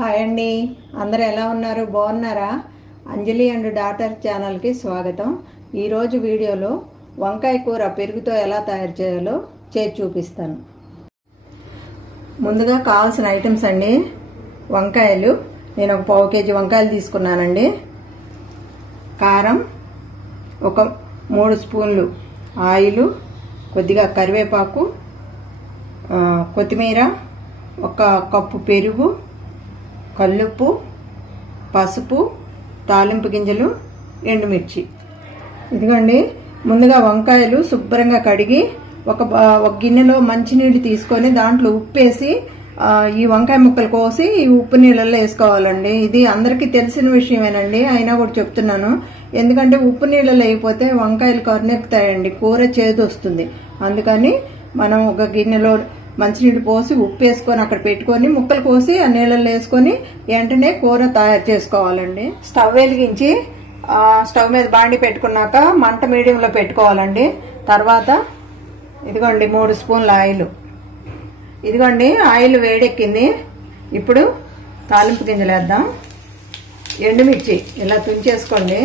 Hi అండి, అందరూ ఎలా ఉన్నారు? బాగున్నారా? అంజలి అండ్ డాటర్ ఛానల్కి స్వాగతం. ఈరోజు వీడియోలో వంకాయ కూర పెరుగుతో ఎలా తయారు చేయాలో చేసి చూపిస్తాను. ముందుగా కావాల్సిన ఐటమ్స్ అండి. వంకాయలు, నేను ఒక 1/4 కేజీ వంకాయలు తీసుకున్నానండి. కారం, ఒక 3 స్పూన్లు ఆయిల్, కొద్దిగా కరివేపాకు, కొత్తిమీర, 1 కప్పు పెరుగు, కల్లుప్పు, పసుపు, తాలింపు గింజలు, ఎండుమిర్చి. ఇదిగోండి, ముందుగా వంకాయలు శుభ్రంగా కడిగి ఒక గిన్నెలో మంచినీళ్ళు తీసుకొని దాంట్లో ఉప్పేసి ఈ వంకాయ ముక్కలు కోసి ఈ ఉప్పు నీళ్ళల్లో వేసుకోవాలండి. ఇది అందరికీ తెలిసిన విషయమేనండి, అయినా కూడా చెప్తున్నాను. ఎందుకంటే ఉప్పు నీళ్ళలో అయిపోతే వంకాయలు కరునెక్కుతాయండి, కూర చేదు వస్తుంది. అందుకని మనం ఒక గిన్నెలో మంచినీళ్ళు పోసి ఉప్పు వేసుకొని అక్కడ పెట్టుకొని ముక్కలు కోసి ఆ నీళ్ళల్లో వేసుకొని వెంటనే కూర తయారు చేసుకోవాలండి. స్టవ్ వెలిగించి స్టవ్ మీద బాండి పెట్టుకున్నాక మంట మీడియంలో పెట్టుకోవాలండి. తర్వాత ఇదిగోండి 3 స్పూన్ల ఆయిల్. ఇదిగోండి ఆయిల్ వేడెక్కింది. ఇప్పుడు తాలింపు గింజలు వేద్దాం. ఎండుమిర్చి ఇలా తుంచేసుకోండి.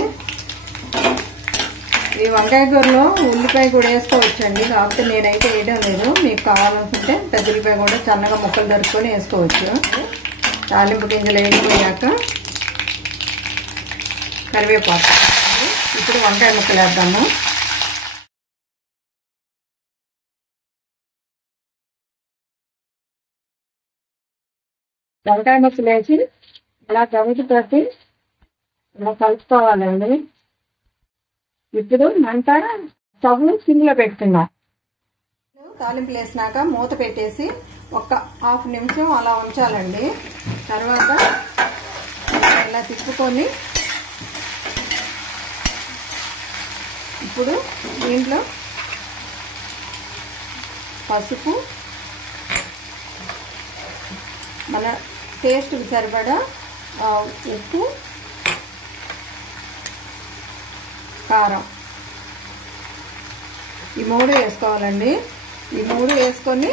ఈ వంకాయ కూరలో ఉల్లిపాయ కూడా వేసుకోవచ్చండి, కాకపోతే నేనైతే వేయడం లేదు. మీకు కావాలనుకుంటే పెద్ద ఉల్లిపాయ కూడా సన్నగా ముక్కలు దొరుకుని వేసుకోవచ్చు. తాలింపు గింజలు వేగిపోయాక కరివేపాకు. ఇప్పుడు వంకాయ ముక్కలు వేద్దాము. వంకాయ ముక్కలు వేసి ఇలా గరిటెతోటి ఇలా కలుపుకోవాలండి. ఇప్పుడు మంట స్టవ్ సిమ్లో పెట్టుకున్నా. తాలింపులు వేసినాక మూత పెట్టేసి ఒక 1/2 నిమిషం అలా ఉంచాలండి. తర్వాత ఇలా తిప్పుకొని ఇప్పుడు దీంట్లో పసుపు, మన టేస్ట్కి సరిపడా ఉప్పు, కారం, ఈ 3 వేసుకోవాలండి. ఈ 3 వేసుకొని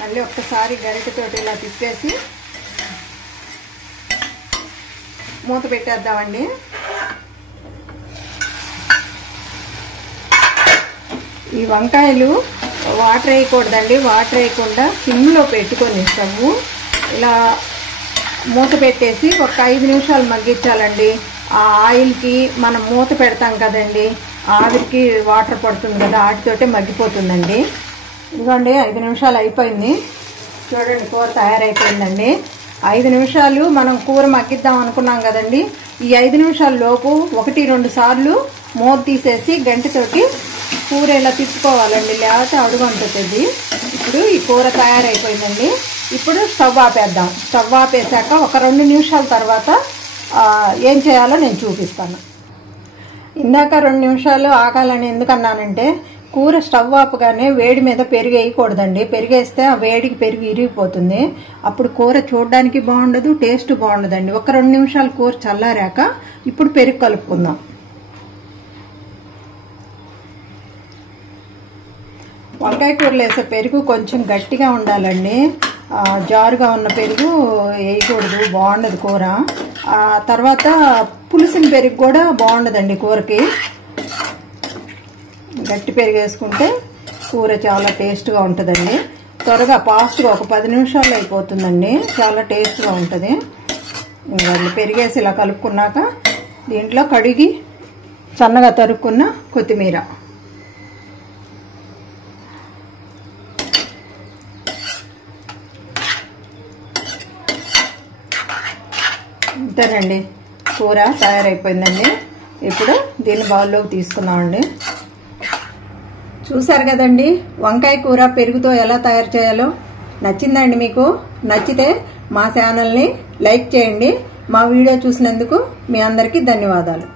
మళ్ళీ ఒక్కసారి గరిటెతోటి ఇలా తిప్పేసి మూత పెట్టేద్దామండి. ఈ వంకాయలు వాటర్ వేయకూడదండి. వాటర్ వేయకుండా సిమ్లో పెట్టుకొని స్టవ్ ఇలా మూత పెట్టేసి ఒక 5 నిమిషాలు మగ్గించాలండి. ఆ ఆయిల్కి మనం మూత పెడతాం కదండి, ఆవిరికి వాటర్ పడుతుంది కదా, వాటితోటే మగ్గిపోతుందండి. ఇదిగోండి 5 నిమిషాలు అయిపోయింది. చూడండి, కూర తయారైపోయిందండి. 5 నిమిషాలు మనం కూర మగ్గిద్దాం అనుకున్నాం కదండి. ఈ 5 నిమిషాల లోపు 1-2 సార్లు మూత తీసేసి గంటతోటి కూర ఇలా తిప్పుకోవాలండి, లేకపోతే అడుగంటుతుంది. ఇప్పుడు ఈ కూర తయారైపోయిందండి. ఇప్పుడు స్టవ్ ఆపేద్దాం. స్టవ్ ఆపేసాక ఒక 2 నిమిషాల తర్వాత ఏం చేయాలో నేను చూపిస్తాను. ఇందాక 2 నిమిషాలు ఆగాలని ఎందుకన్నానంటే, కూర స్టవ్ ఆపగానే వేడి మీద పెరుగు వేయకూడదండి. పెరుగు వేస్తే ఆ వేడికి పెరుగు ఇరిగిపోతుంది. అప్పుడు కూర చూడడానికి బాగుండదు, టేస్ట్ బాగుండదండి. ఒక 2 నిమిషాలు కూర చల్లారాక ఇప్పుడు పెరుగు కలుపుకుందాం. వంకాయ కూరలో వేసే పెరుగు కొంచెం గట్టిగా ఉండాలండి. జారుగా ఉన్న పెరుగు వేయకూడదు, బాగుండదు కూర. తర్వాత పులుసుని పెరుగు కూడా బాగుండదండి కూరకి. గట్టి పెరుగు వేసుకుంటే కూర చాలా టేస్ట్గా ఉంటుందండి. త్వరగా ఫాస్ట్గా ఒక 10 నిమిషాల్లో అయిపోతుందండి, చాలా టేస్ట్గా ఉంటుంది. ఇంకా పెరిగేసి ఇలా కలుపుకున్నాక దీంట్లో కడిగి సన్నగా తరుక్కున్న కొత్తిమీర, ఇంతేనండి, కూర తయారైపోయిందండి. ఇప్పుడు దీన్ని బౌల్లోకి తీసుకుందామండి. చూసారు కదండి, వంకాయ కూర పెరుగుతో ఎలా తయారు చేయాలో. నచ్చిందండి మీకు? నచ్చితే మా ఛానల్ని లైక్ చేయండి. మా వీడియో చూసినందుకు మీ అందరికీ ధన్యవాదాలు.